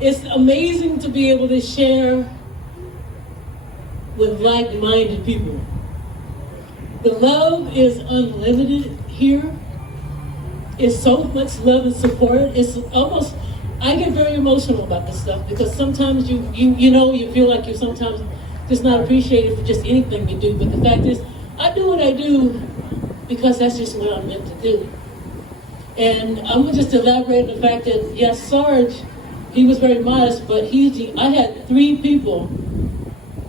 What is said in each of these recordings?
It's amazing to be able to share with like-minded people. The love is unlimited here. It's so much love and support. It's almost, I get very emotional about this stuff because sometimes you feel like you're sometimes just not appreciated for just anything you do. But the fact is, I do what I do because that's just what I'm meant to do. And I'm gonna just elaborate on the fact that, yes, Sarge, he was very modest, but I had 3 people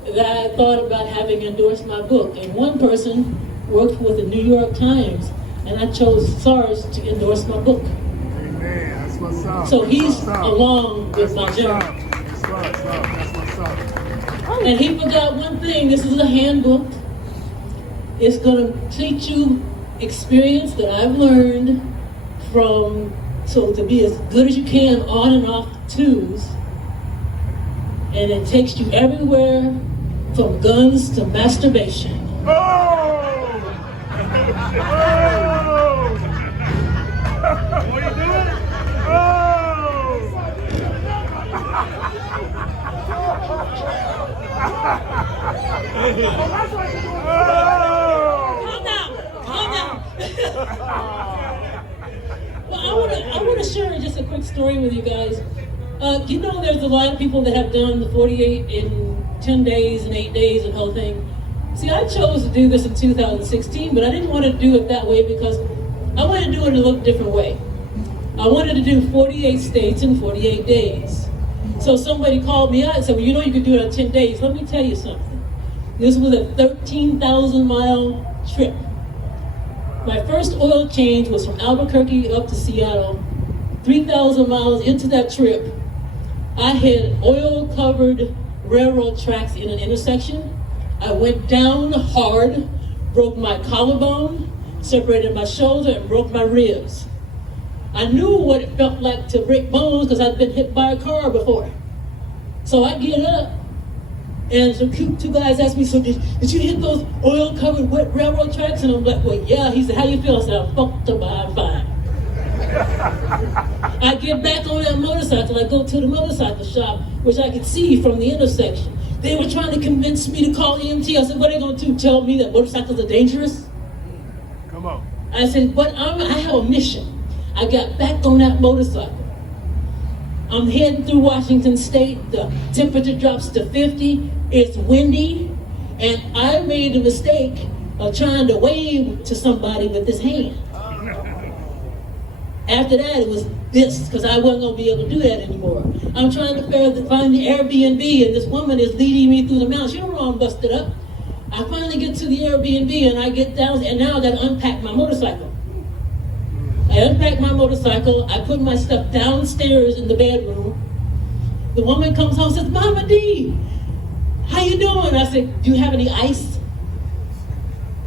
that I thought about having endorse my book. And one person worked with the New York Times, and I chose Sarge to endorse my book. Amen. That's what's up. So he's along with my journey. That's what's up. And he forgot one thing. This is a handbook. It's going to teach you experience that I've learned so to be as good as you can on and off twos. And it takes you everywhere from guns to masturbation. Oh! Oh! What are you doing? Oh! Calm down. Well, I want to share just a quick story with you guys. There's a lot of people that have done the 48 in 10 days and 8 days and the whole thing. See, I chose to do this in 2016, but I didn't want to do it that way because I wanted to do it in a little different way. I wanted to do 48 states in 48 days. So somebody called me out and said, well, you could do it in 10 days. Let me tell you something. This was a 13,000-mile trip. My first oil change was from Albuquerque up to Seattle. 3,000 miles into that trip, I hit oil-covered railroad tracks in an intersection. I went down hard, broke my collarbone, separated my shoulder, and broke my ribs. I knew what it felt like to break bones because I'd been hit by a car before. So I get up, and some two guys asked me, so did you hit those oil-covered wet railroad tracks? And I'm like, well, yeah. He said, how you feel? I said, I'm fucked up, I'm fine. I get back on that motorcycle. I go to the motorcycle shop, which I could see from the intersection. They were trying to convince me to call EMT. I said, what are they going to do? Tell me that motorcycles are dangerous? Come on. I said, but I have a mission. I got back on that motorcycle. I'm heading through Washington State. The temperature drops to 50. It's windy. And I made the mistake of trying to wave to somebody with this hand. After that, it was this, because I wasn't going to be able to do that anymore. I'm trying to find the Airbnb, and this woman is leading me through the mountains. You don't know I'm busted up. I finally get to the Airbnb, and I get down, and now I got to unpack my motorcycle. I unpack my motorcycle. I put my stuff downstairs in the bedroom. The woman comes home and says, Momma D, how you doing? I said, do you have any ice?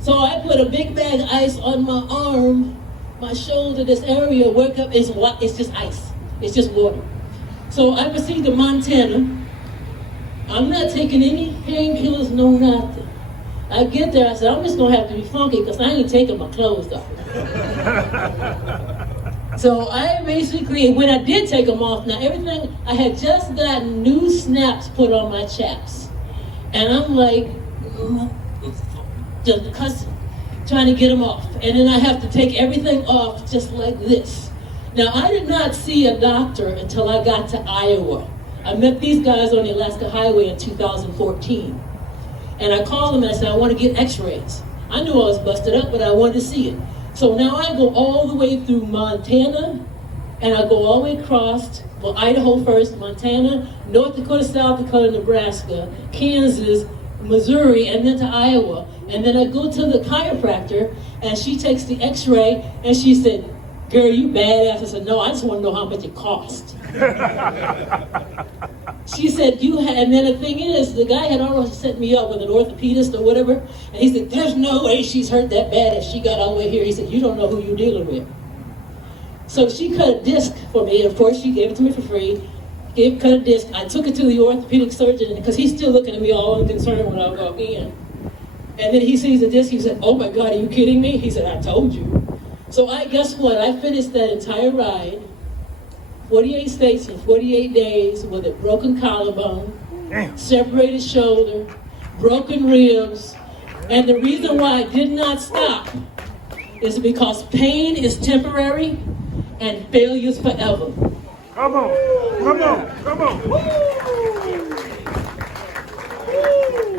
So I put a big bag of ice on my arm, my shoulder, this area, wake up, it's just ice. It's just water. So I proceed to Montana. I'm not taking any painkillers, no nothing. I get there, I said, I'm just gonna have to be funky because I ain't taking my clothes off. So I basically, when I did take them off, now everything, I had just gotten new snaps put on my chaps. And I'm like, just cussing, trying to get them off. And then I have to take everything off just like this. Now, I did not see a doctor until I got to Iowa. I met these guys on the Alaska Highway in 2014. And I called them and I said, I want to get x-rays. I knew I was busted up, but I wanted to see it. So now I go all the way through Montana, and I go all the way across, well, Idaho first, Montana, North Dakota, South Dakota, Nebraska, Kansas, Missouri, and then to Iowa. And then I go to the chiropractor, and she takes the x-ray, and she said, girl, you badass. I said, no, I just want to know how much it cost. She said, and then the thing is, the guy had already set me up with an orthopedist or whatever, and he said, there's no way she's hurt that bad if she got all the way here. He said, you don't know who you're dealing with. So she cut a disc for me, and of course she gave it to me for free. Cut a disc. I took it to the orthopedic surgeon, because he's still looking at me all unconcerned when I walk in. And then he sees the disc, he said, oh my God, are you kidding me? He said, I told you. So guess what? I finished that entire ride 48 states in 48 days with a broken collarbone, separated shoulder, broken ribs, and the reason why I did not stop is because pain is temporary and failure is forever. Come on, come on, come on.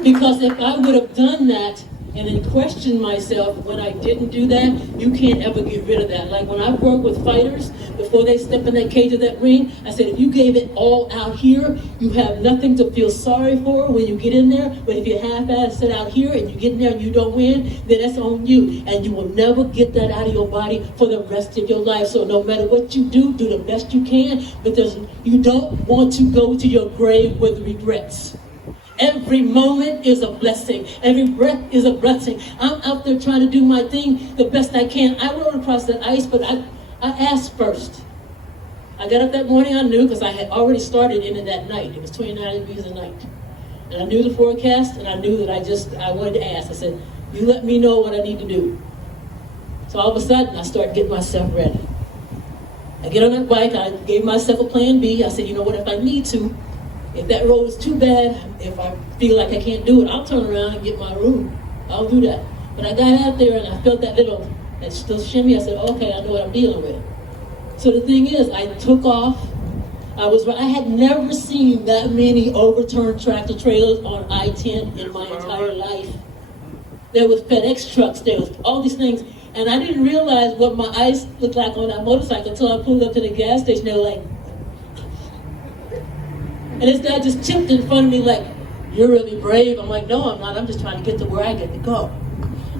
Because if I would have done that and then questioned myself when I didn't do that, you can't ever get rid of that. Like when I work with fighters, before they step in that cage of that ring, I said, if you gave it all out here, you have nothing to feel sorry for when you get in there. But if you half-ass it out here and you get in there and you don't win, then that's on you. And you will never get that out of your body for the rest of your life. So no matter what you do the best you can, but you don't want to go to your grave with regrets. Every moment is a blessing. Every breath is a blessing. I'm out there trying to do my thing the best I can. I rode across that ice, but I asked first. I got up that morning, I knew, because I had already started in it that night. It was 29 degrees at night. And I knew the forecast, and I knew that I wanted to ask. I said, you let me know what I need to do. So all of a sudden, I started getting myself ready. I get on that bike, I gave myself a plan B. I said, you know what, if I need to, if that road is too bad, if I feel like I can't do it, I'll turn around and get my room. I'll do that. But I got out there and I felt that little shimmy. I said, okay, I know what I'm dealing with. So the thing is, I took off. I had never seen that many overturned tractor trailers on I-10 in my entire life. There was FedEx trucks, there was all these things. And I didn't realize what my ice looked like on that motorcycle until I pulled up to the gas station. They were like, and this guy just tipped in front of me like, you're really brave. I'm like, no, I'm not. I'm just trying to get to where I get to go.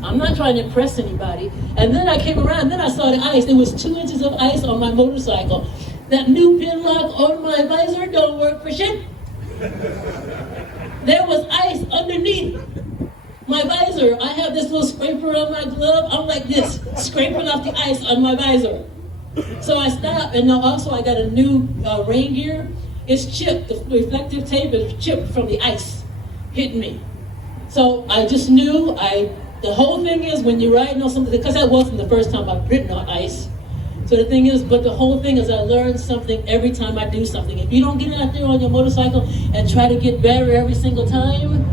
I'm not trying to impress anybody. And then I came around, and then I saw the ice. There was 2 inches of ice on my motorcycle. That new pin lock on my visor don't work for shit. There was ice underneath my visor. I have this little scraper on my glove. I'm like this, scraping off the ice on my visor. So I stopped, and now also I got a new rain gear. It's chipped. The reflective tape is chipped from the ice hitting me. So I just knew the whole thing is when you're riding on something, because that wasn't the first time I've ridden on ice. So the thing is, but the whole thing is I learn something every time I do something. If you don't get out there on your motorcycle and try to get better every single time,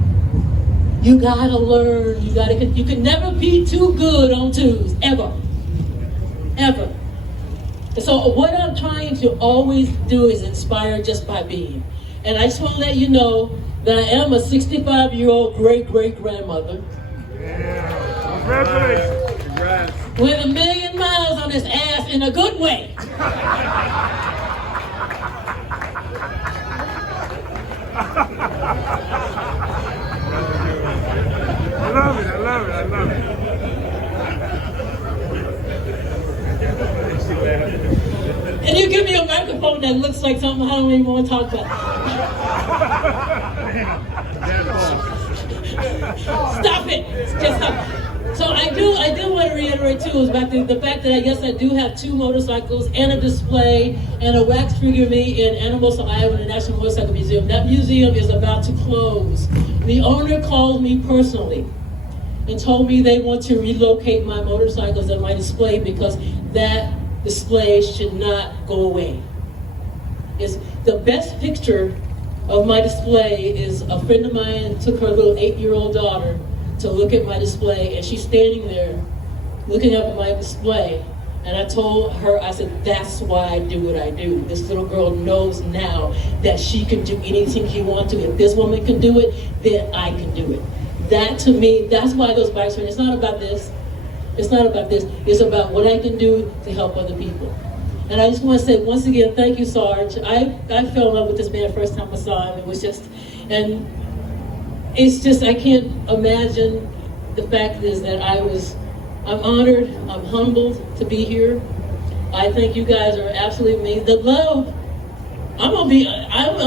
you gotta learn. You can never be too good on twos, ever. Ever. And so what I'm trying to always do is inspire just by being. And I just want to let you know that I am a 65-year-old great-great-grandmother. Yeah. Congratulations. Congrats. With 1 million miles on his ass in a good way. I love it, I love it, I love it. And you give me a microphone that looks like something I don't even want to talk about. Stop it! Just stop. So I do want to reiterate too, is about the fact that I do have 2 motorcycles and a display and a wax figure of me in Anamosa, Iowa, the National Motorcycle Museum. That museum is about to close. The owner called me personally and told me they want to relocate my motorcycles and my display because that display should not go away. It's the best picture of my display is a friend of mine took her little 8-year-old daughter to look at my display, and she's standing there looking up at my display. And I told her, I said, that's why I do what I do. This little girl knows now that she can do anything she wants to. If this woman can do it, then I can do it. That to me, that's why those bikes are, it's not about this. It's not about this. It's about what I can do to help other people. And I just want to say once again, thank you, Sarge. I fell in love with this man the first time I saw him. It was just, and it's just, I can't imagine the fact is that I'm honored, I'm humbled to be here. I think you guys are absolutely amazing. The love, I'm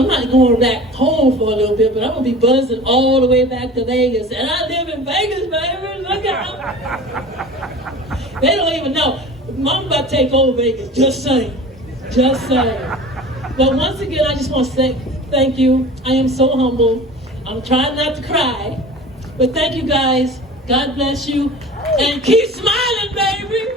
not going back home for a little bit, but I'm going to be buzzing all the way back to Vegas. And I live in Vegas, baby. Look out. They don't even know. Mom's about to take over Vegas. Just saying. Just saying. But once again, I just want to say thank you. I am so humble. I'm trying not to cry. But thank you guys. God bless you. And keep smiling, baby.